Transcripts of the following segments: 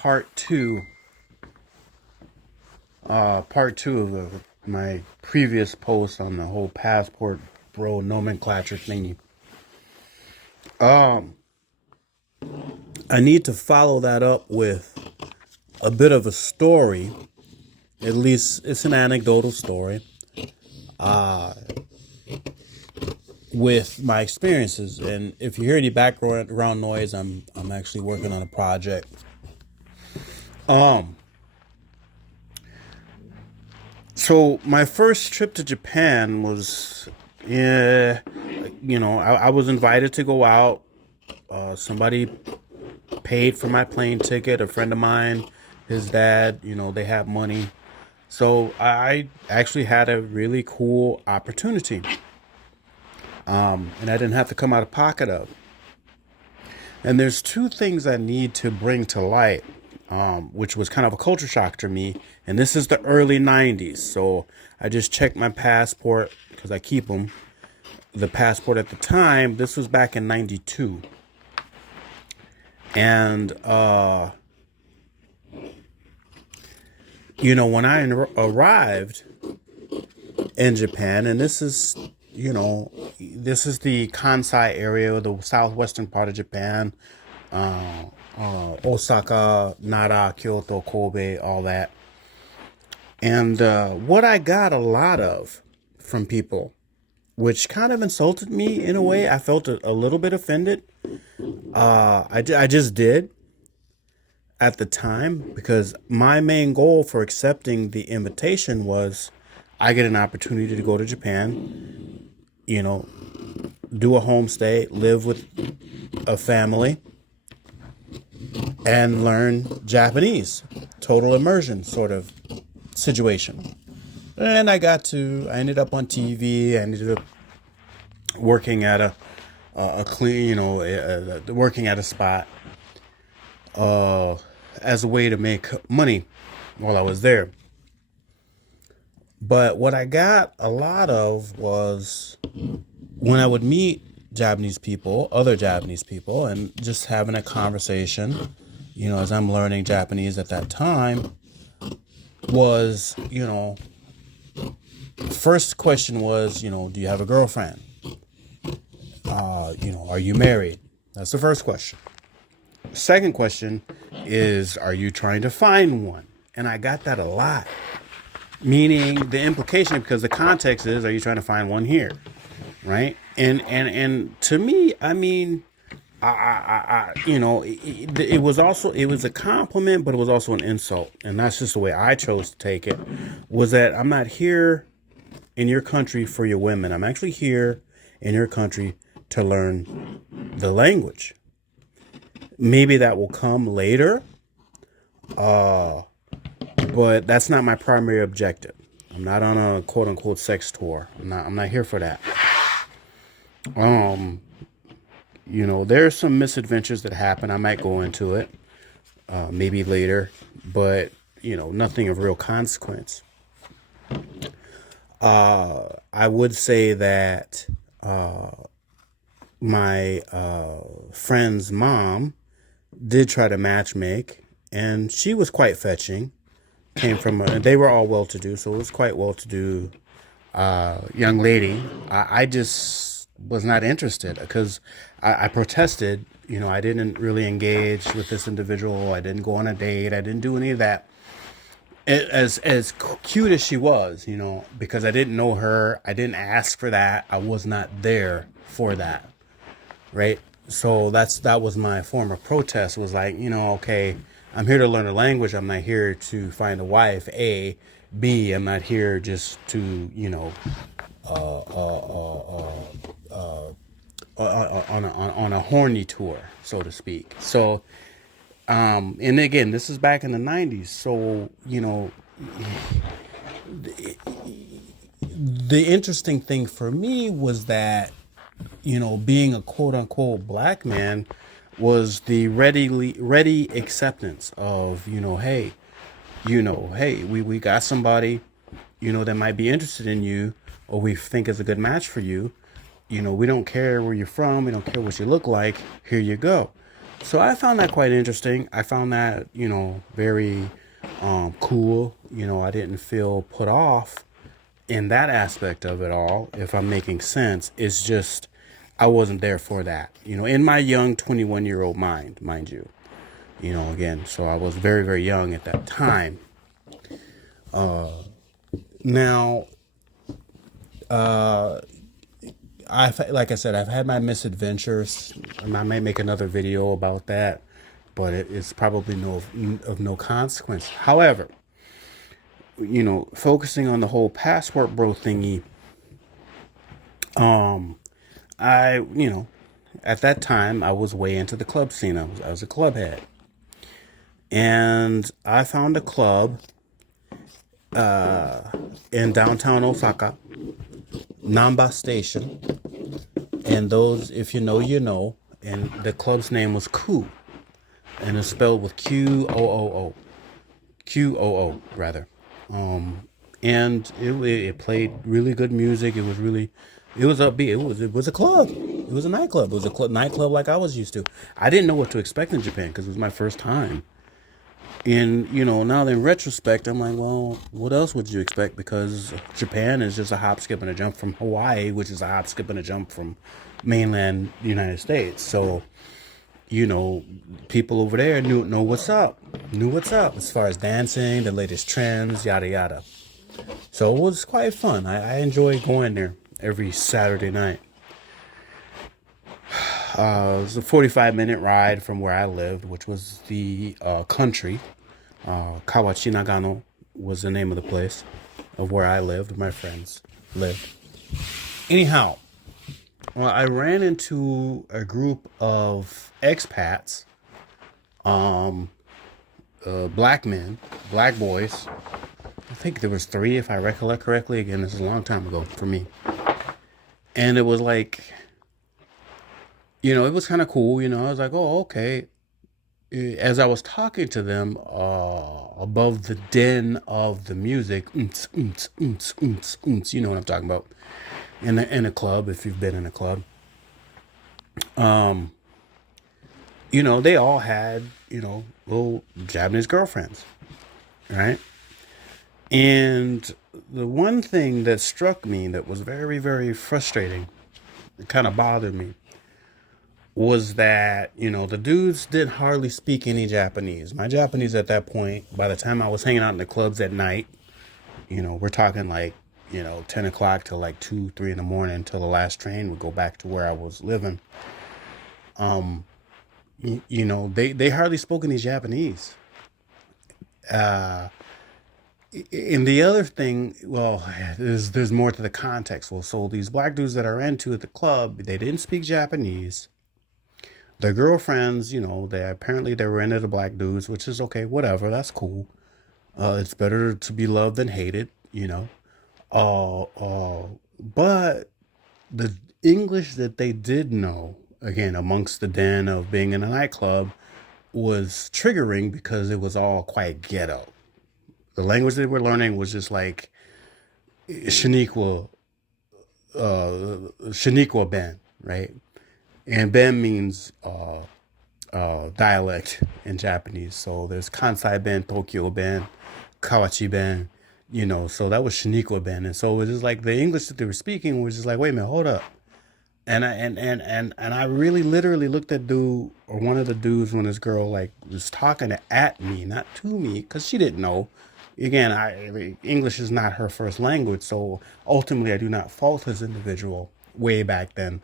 part two of my previous post on the whole passport bro nomenclature thingy. Um, I need to follow that up with a bit of a story. At least it's an anecdotal story with my experiences. And if you hear any background noise, I'm actually working on a project. Um, so my first trip to Japan was, yeah, I was invited to go out. Somebody paid for my plane ticket. A friend of mine, his dad, they have money. So I actually had a really cool opportunity. And I didn't have to come out of pocket of. And there's two things I need to bring to light, which was kind of a culture shock to me. And this is the early 90s. So I just checked my passport because I keep them. The passport at the time, this was back in 92. And, when I arrived in Japan, and this is the Kansai area, the southwestern part of Japan, Osaka, Nara, Kyoto, Kobe, all that. And what I got a lot of from people, which kind of insulted me in a way, I felt a little bit offended. I just did at the time because my main goal for accepting the invitation was I get an opportunity to go to Japan, do a homestay, live with a family, and learn Japanese. Total immersion sort of situation. And I ended up on TV. I ended up working at working at a spot as a way to make money while I was there. But what I got a lot of was when I would meet other Japanese people, and just having a conversation, as I'm learning Japanese at that time, was, first question was, do you have a girlfriend? Are you married? That's the first question. Second question is, are you trying to find one? And I got that a lot. Meaning the implication, because the context is, are you trying to find one here? Right? And to me, I mean, it was a compliment, but it was also an insult. And that's just the way I chose to take it, was that I'm not here in your country for your women. I'm actually here in your country to learn the language. Maybe that will come later. But that's not my primary objective. I'm not on a quote unquote sex tour. I'm not here for that. There's some misadventures that happen. I might go into it, maybe later, but nothing of real consequence. I would say that, my, friend's mom did try to matchmake, and she was quite fetching. They were all well-to-do, so it was quite well-to-do young lady. I just was not interested because I protested. I didn't really engage with this individual. I didn't go on a date. I didn't do any of that. As cute as she was, because I didn't know her. I didn't ask for that. I was not there for that, right? So that was my form of protest. Was like, okay, I'm here to learn a language. I'm not here to find a wife. A, B, I'm not here just to, on a horny tour, so to speak. So, and again, this is back in the 90s. So, the interesting thing for me was that, being a quote unquote black man was the ready acceptance of, hey, we got somebody, that might be interested in you, or we think is a good match for you. We don't care where you're from. We don't care what you look like. Here you go. So I found that quite interesting. I found that, very cool. I didn't feel put off in that aspect of it all, if I'm making sense. It's just I wasn't there for that, in my young 21-year-old mind you, again. So I was very, very young at that time. Now, like I said, I've had my misadventures, and I may make another video about that, but it's probably of no consequence. However, focusing on the whole passport bro thingy, I, at that time, I was way into the club scene. I was a club head. And I found a club in downtown Osaka, Namba Station. And those, if you know, you know. And the club's name was Ku. And it's spelled with Qoo. Qoo, rather. And it played really good music. It was upbeat. It was a club. It was a nightclub. It was a nightclub like I was used to. I didn't know what to expect in Japan because it was my first time. And now in retrospect, I'm like, well, what else would you expect? Because Japan is just a hop, skip, and a jump from Hawaii, which is a hop, skip, and a jump from mainland United States. So people over there knew what's up, as far as dancing, the latest trends, yada yada. So it was quite fun. I enjoy going there every Saturday night. It was a 45-minute ride from where I lived, which was the country. Kawachi Nagano was the name of the place of where I lived. My friends lived. Anyhow, well, I ran into a group of expats, black men, black boys. I think there was 3, if I recollect correctly. Again, this is a long time ago for me. And it was like, it was kind of cool. I was like, oh, okay. As I was talking to them, above the din of the music, you know what I'm talking about, in a club, if you've been in a club, they all had, little Japanese girlfriends, right? And the one thing that struck me that was very, very frustrating, it kind of bothered me, was that, the dudes didn't hardly speak any Japanese. My Japanese at that point, by the time I was hanging out in the clubs at night, we're talking like, 10 o'clock till like 2, 3 in the morning until the last train would go back to where I was living. They hardly spoke any Japanese. And the other thing, well, there's more to the context. Well, so these black dudes that are into the club, they didn't speak Japanese. Their girlfriends, they were into the black dudes, which is okay, whatever, that's cool. It's better to be loved than hated. Uh, uh, but the English that they did know, again, amongst the den of being in a nightclub, was triggering because it was all quite ghetto. The language they were learning was just like Shaniqua, Shaniqua Ben, right? And Ben means dialect in Japanese. So there's Kansai Ben, Tokyo Ben, Kawachi Ben, so that was Shaniqua Ben. And so it was just like the English that they were speaking was just like, wait a minute, hold up. And I really literally looked at dude, or one of the dudes, when this girl like was talking at me, not to me, because she didn't know. Again, English is not her first language, so ultimately I do not fault this individual way back then.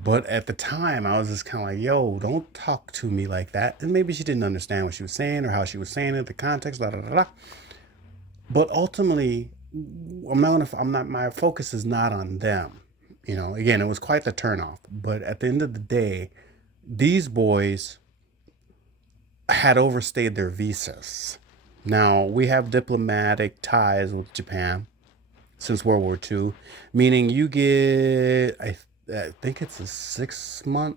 But at the time, I was just kind of like, yo, don't talk to me like that. And maybe she didn't understand what she was saying or how she was saying it, the context, blah, blah, blah, blah. But ultimately, my focus is not on them. Again, it was quite the turnoff. But at the end of the day, these boys had overstayed their visas. Now, we have diplomatic ties with Japan since World War II, meaning you get, I think it's a 6-month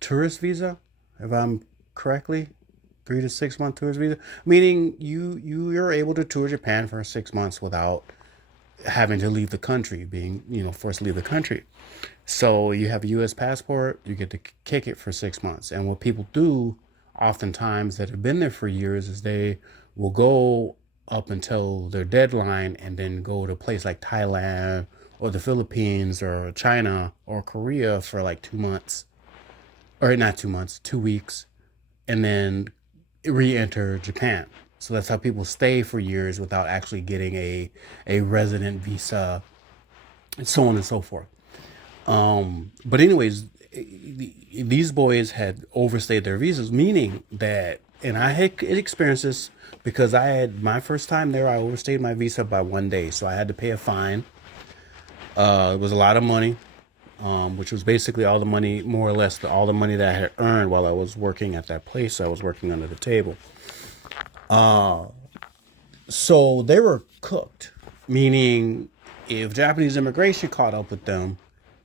tourist visa, if I'm correctly, 3 to 6 month tourist visa, meaning you're able to tour Japan for 6 months without having to leave the country, being, forced to leave the country. So you have a U.S. passport, you get to kick it for 6 months. And what people do oftentimes that have been there for years is they will go up until their deadline and then go to a place like Thailand or the Philippines or China or Korea for like 2 months, or not 2 months, 2 weeks, and then re-enter Japan. So that's how people stay for years without actually getting a resident visa, and so on and so forth. But anyways, these boys had overstayed their visas, meaning that, and I had experienced this because I had my first time there. I overstayed my visa by one day, so I had to pay a fine. It was a lot of money, which was basically all the money, more or less, all the money that I had earned while I was working at that place. I was working under the table. So they were cooked, meaning if Japanese immigration caught up with them,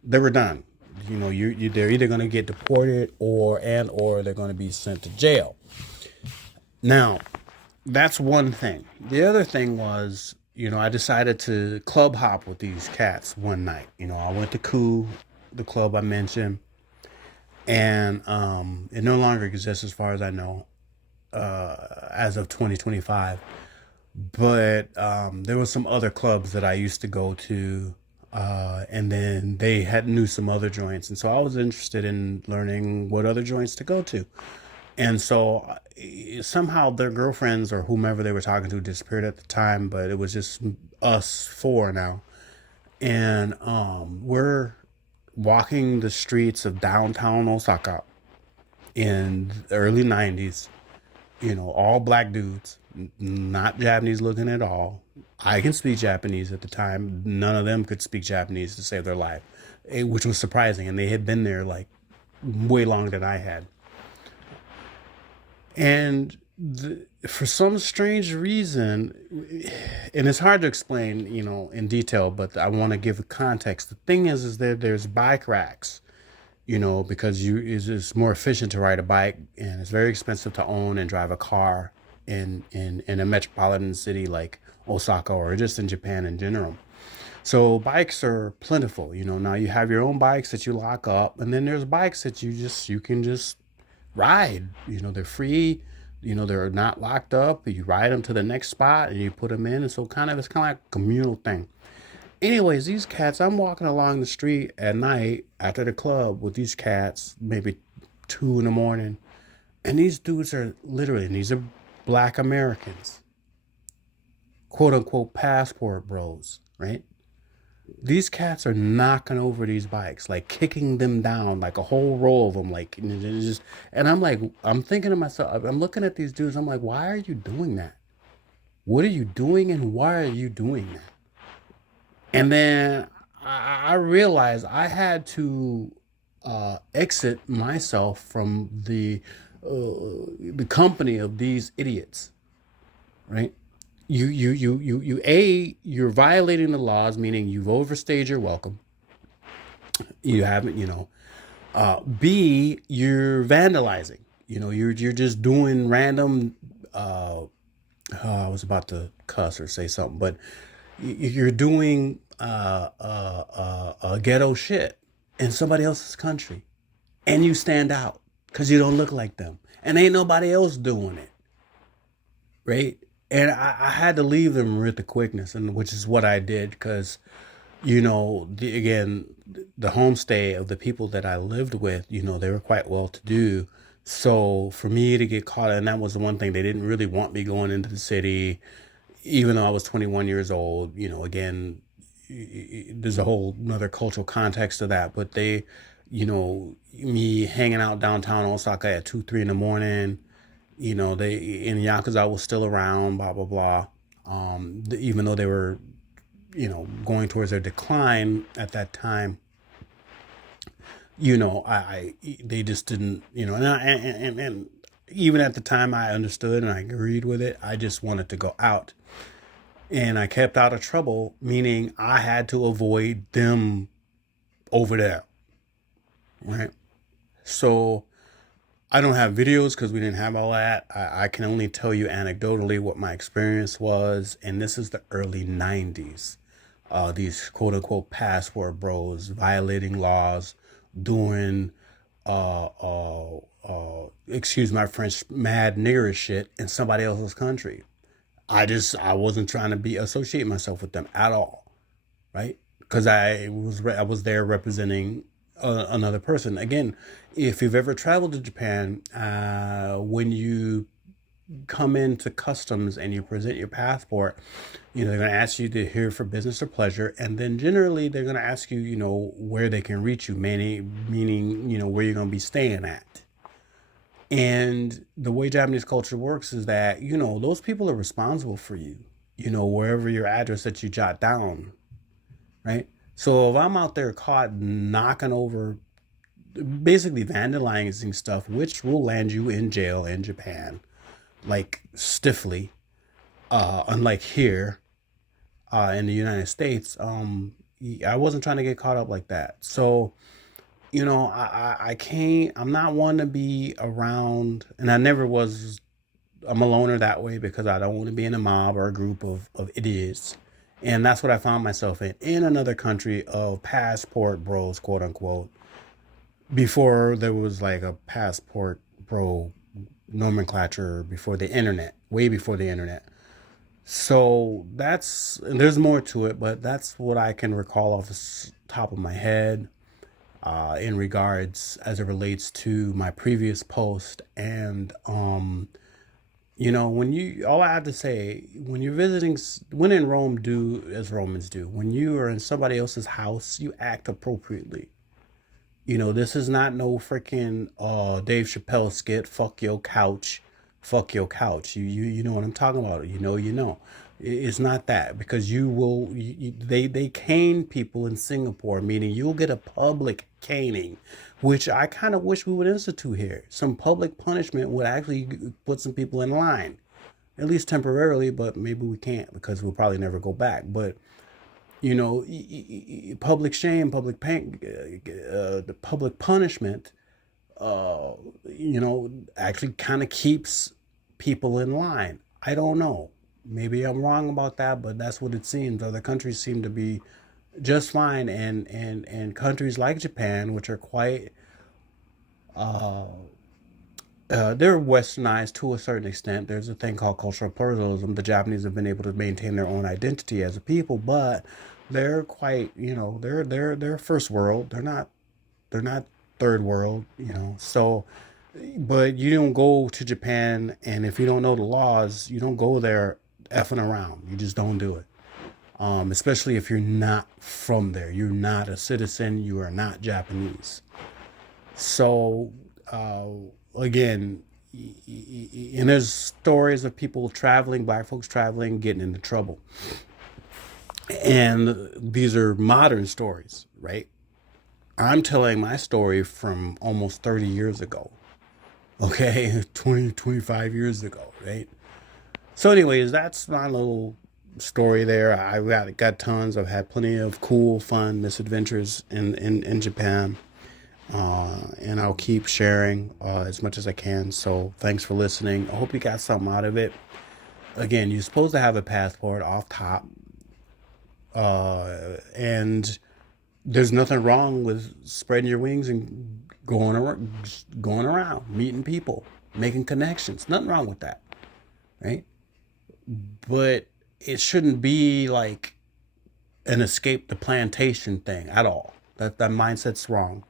they were done. They're either going to get deported or they're going to be sent to jail. Now, that's one thing. The other thing was, I decided to club hop with these cats one night. I went to Coup, the club I mentioned, and it no longer exists as far as I know, as of 2025. But there were some other clubs that I used to go to, and then they had knew some other joints, and so I was interested in learning what other joints to go to. And so somehow their girlfriends or whomever they were talking to disappeared at the time, but it was just us four now. And we're walking the streets of downtown Osaka in the early 90s, all black dudes, not Japanese looking at all. I can speak Japanese at the time. None of them could speak Japanese to save their life, which was surprising. And they had been there like way longer than I had. And for some strange reason, and it's hard to explain, in detail, but I want to give a context. The thing is that there's bike racks, because it's just more efficient to ride a bike, and it's very expensive to own and drive a car in a metropolitan city like Osaka or just in Japan in general. So bikes are plentiful. Now you have your own bikes that you lock up, and then there's bikes that you can just ride. They're free. They're not locked up. You ride them to the next spot and you put them in. And so it's kind of like a communal thing. Anyways, these cats, I'm walking along the street at night after the club with these cats, maybe 2 in the morning. And these dudes are literally, and these are black Americans, quote unquote passport bros, right? These cats are knocking over these bikes, like kicking them down, like a whole row of them, like, and I'm like, I'm thinking to myself, I'm looking at these dudes, I'm like, why are you doing that? What are you doing, and why are you doing that? And then I realized I had to exit myself from the company of these idiots, right? You're violating the laws, meaning you've overstayed your welcome. You haven't, B, you're vandalizing. You're just doing random. I was about to cuss or say something, but you're doing ghetto shit in somebody else's country, and you stand out because you don't look like them, and ain't nobody else doing it, right? And I had to leave them with the quickness, and which is what I did because, again, the homestay of the people that I lived with, they were quite well to do. So for me to get caught, and that was the one thing, they didn't really want me going into the city, even though I was 21 years old. Again, there's a whole another cultural context to that, but me hanging out downtown Osaka at 2, 3 in the morning, they in Yakuza was still around, blah blah blah. Even though they were, going towards their decline at that time, I they just didn't, and even at the time I understood and I agreed with it. I just wanted to go out, and I kept out of trouble, meaning I had to avoid them over there, right? So I don't have videos because we didn't have all that. I can only tell you anecdotally what my experience was, and this is the early 90s. these quote unquote passport bros violating laws, doing excuse my French, mad nigger shit in somebody else's country. I wasn't trying to be associate myself with them at all, right? Because I was there representing another person. Again, if you've ever traveled to Japan, when you come into customs and you present your passport, they're going to ask you to here for business or pleasure, and then generally they're going to ask you, where they can reach you, meaning where you're going to be staying at. And the way Japanese culture works is that those people are responsible for you, wherever your address that you jot down, right? So if I'm out there caught knocking over, basically vandalizing stuff, which will land you in jail in Japan, like stiffly, unlike here in the United States, I wasn't trying to get caught up like that. So, I can't, I'm not one to be around, and I never was, I'm a loner that way because I don't want to be in a mob or a group of idiots. And that's what I found myself in another country of passport bros, quote unquote, before there was like a passport bro nomenclature, before the internet, way before the internet. So there's more to it, but that's what I can recall off the top of my head in regards as it relates to my previous post. And, all I have to say, when you're visiting, when in Rome, do as Romans do. When you are in somebody else's house, you act appropriately. This is not no freaking Dave Chappelle skit. Fuck your couch. Fuck your couch. You know what I'm talking about. It's not that, because they cane people in Singapore, meaning you'll get a public caning, which I kind of wish we would institute here. Some public punishment would actually put some people in line, at least temporarily, but maybe we can't because we'll probably never go back. But public shame, public pain, the public punishment, actually kind of keeps people in line. I don't know. Maybe I'm wrong about that, but that's what it seems. Other countries seem to be just fine, and countries like Japan, which are quite, they're westernized to a certain extent. There's a thing called cultural pluralism. The Japanese have been able to maintain their own identity as a people, but they're quite, they're first world. They're not third world, So, but you don't go to Japan, and if you don't know the laws, you don't go there effing around. You just don't do it. Especially if you're not from there. You're not a citizen. You are not Japanese. So, again, and there's stories of people traveling, black folks traveling, getting into trouble. And these are modern stories, right? I'm telling my story from almost 30 years ago. Okay, 25 years ago, right? So anyways, that's my little story there. I got tons. I've had plenty of cool, fun misadventures in Japan. And I'll keep sharing as much as I can. So thanks for listening. I hope you got something out of it. Again, you're supposed to have a passport off top. And there's nothing wrong with spreading your wings and going around, meeting people, making connections. Nothing wrong with that, right? But it shouldn't be like an escape the plantation thing at all. That mindset's wrong,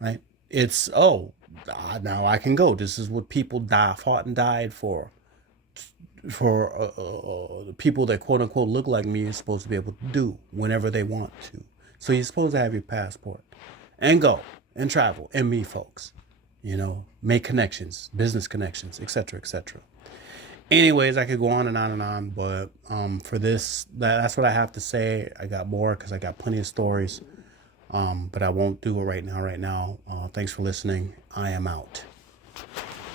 right? It's, now I can go. This is what people fought and died for. The people that quote unquote look like me is supposed to be able to do whenever they want to. So you're supposed to have your passport and go and travel and meet folks, make connections, business connections, etc., etc. Anyways, I could go on and on and on, but for this, that's what I have to say. I got more because I got plenty of stories, but I won't do it right now. Thanks for listening. I am out.